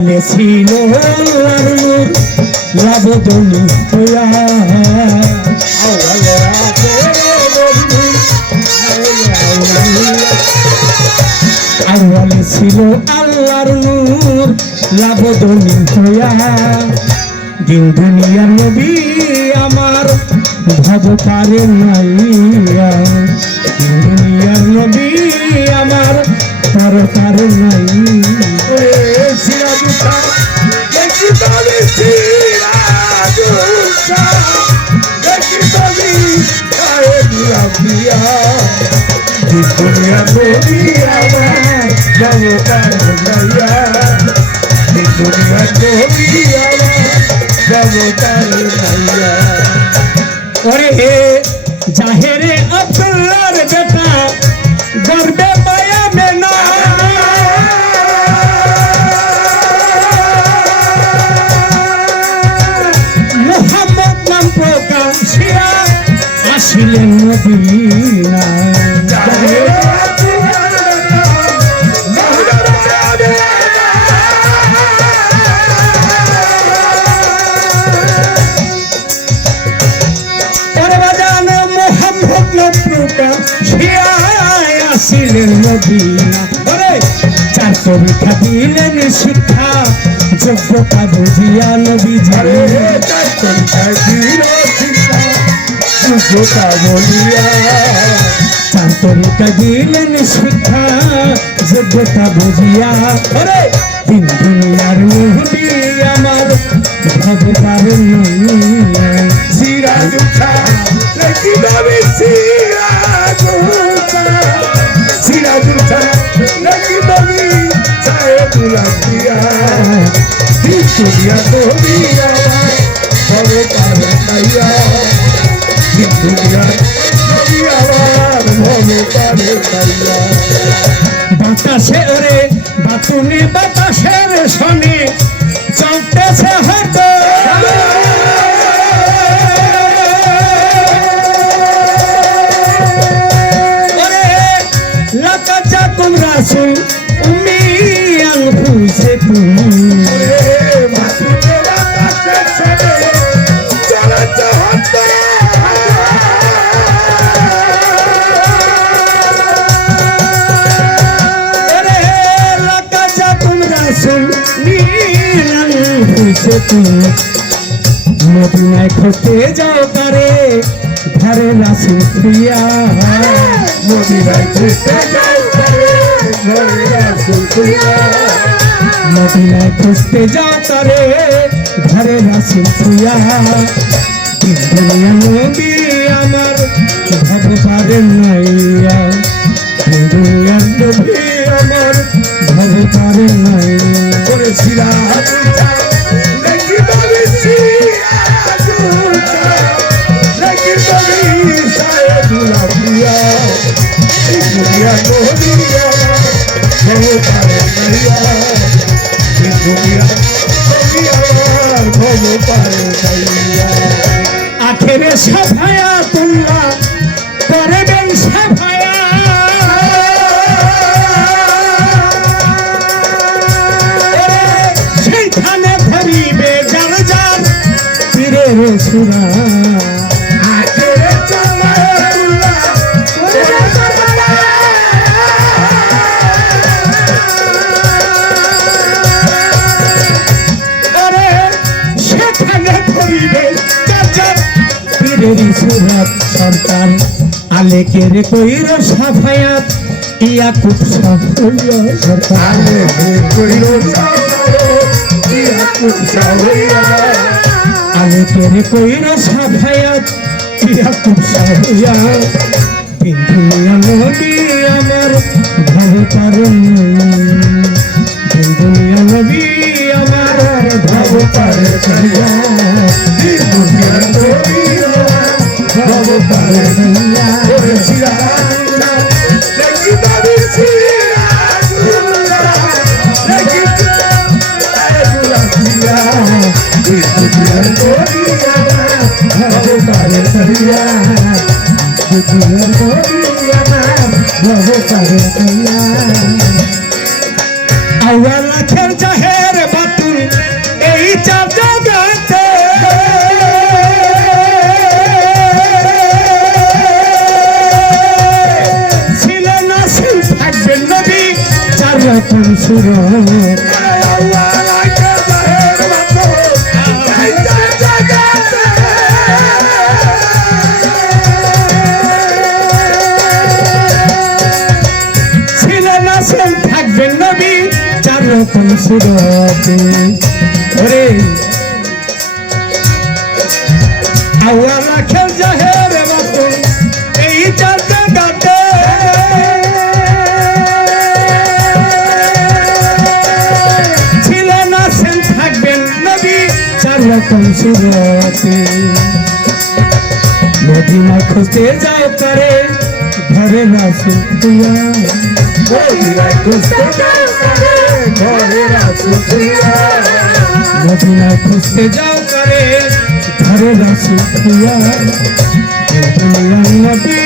ছিল লাভদনি হইয়া আওয়ালে ছিল আল্লাহর নূর লাভদনি হইয়া দিন দুনিয়ার নবী আমার ভব পারে নাইয়া দিন দুনিয়ার নবী আমার পার পারে নাই दुनिया गोरी आवाज जब कर नया दुनिया गोरी आवाज जब कर नया ओरे जाहिरे अब्दुल्लार बेटा गर्बे पाया में ना मोहम्मद नाम प्रकाशिया आशिलेन मदीना চার কবিতা দিলেন শিক্ষা যোগ্যতা বুঝিয়া নবী যোগ্যতা বলিয়া চার কবিতা দিলেন শিক্ষা যোগ্যতা বুঝিয়া তিন দুনিয়ার নবী আমার ভব পারে সিরাজ উঠা লেখি নবী সিরাজ উঠা সিরাজ উঠা লেখি নবী সাহেব লাখিয়া দুনিয়া নবী আমার ভব পারে নাইয়া দুনিয়া নবী আমার ভব পারে নাইয়া বাতাসে ওরে বাতুনি বাতাসের শনি চলতেছে হয়তো লাকাজাকুম রাসূল উম্মিয়ান ফুসেকুম মাসুদে বাতাসে ছেড়ে চলেছে হয়তো মদিনায় খুঁজতে যাও তারে ঘরে রাসূল প্রিয়া মদিনায় খুঁজতে যাও তারে ঘরে রাসূল প্রিয়া মদিনায় খুঁজতে যাও তারে ঘরে রাসূল প্রিয়া দুনিয়া নবী আমার ভব পারে নাইয়া দুনিয়ার নবী আমার ভব পারে নাই করে সিরাজ উঠা লেখি নবী সিরাজ উঠা লেখি নবী সাহেব লাখিয়া দুনিয়া নবী আমার ভব পারে নাইয়া দুনিয়া নবী আমার ভব পারে নাইয়া আখেরে সাফায়াতুল্লাহ করবেন সাফায়া সেইখানে ধরিবে যার যার পীরের সুরা আখেরে সাফায়াতুল্লাহ করবেন সাফায়া সেখানে ধরিবে যার যার পীরের সুরাত সন্তান আলেকের কইর সাফায়াত ইয়াকুব সাফায়া সরকার আলেকের কইর সাফায়াত ইয়াকুব সাফায়া দুনিয়া নবী আমার ভব পারে দুনিয়া নবী আমার ভব পারে দুনিয়া নবী ভব পারে লেখি নবী সিরাজ উঠা লেখি সাহেব লাখিয়া দুনিয়া নবী আমার ভব পারে নাইয়া দুনিয়া নবী আমার ভব পারে নাইয়া আওয়াল আখের জাহের বাত সুরত ছিলেন আছেন থাকবেন নবী চার রকম সুরতে ওরে আল্লাহ রাখেন জাহের বাতুন এই চার জায়গাতে ছিলেন আছেন থাকবেন নবী চার রকম সুরতে মদিনা খুঁজতে যাও করে ঘরে রাসূল প্রিয়া মদিনা খুঁজতে যাও করে ঘরে রাসূল প্রিয়া নবী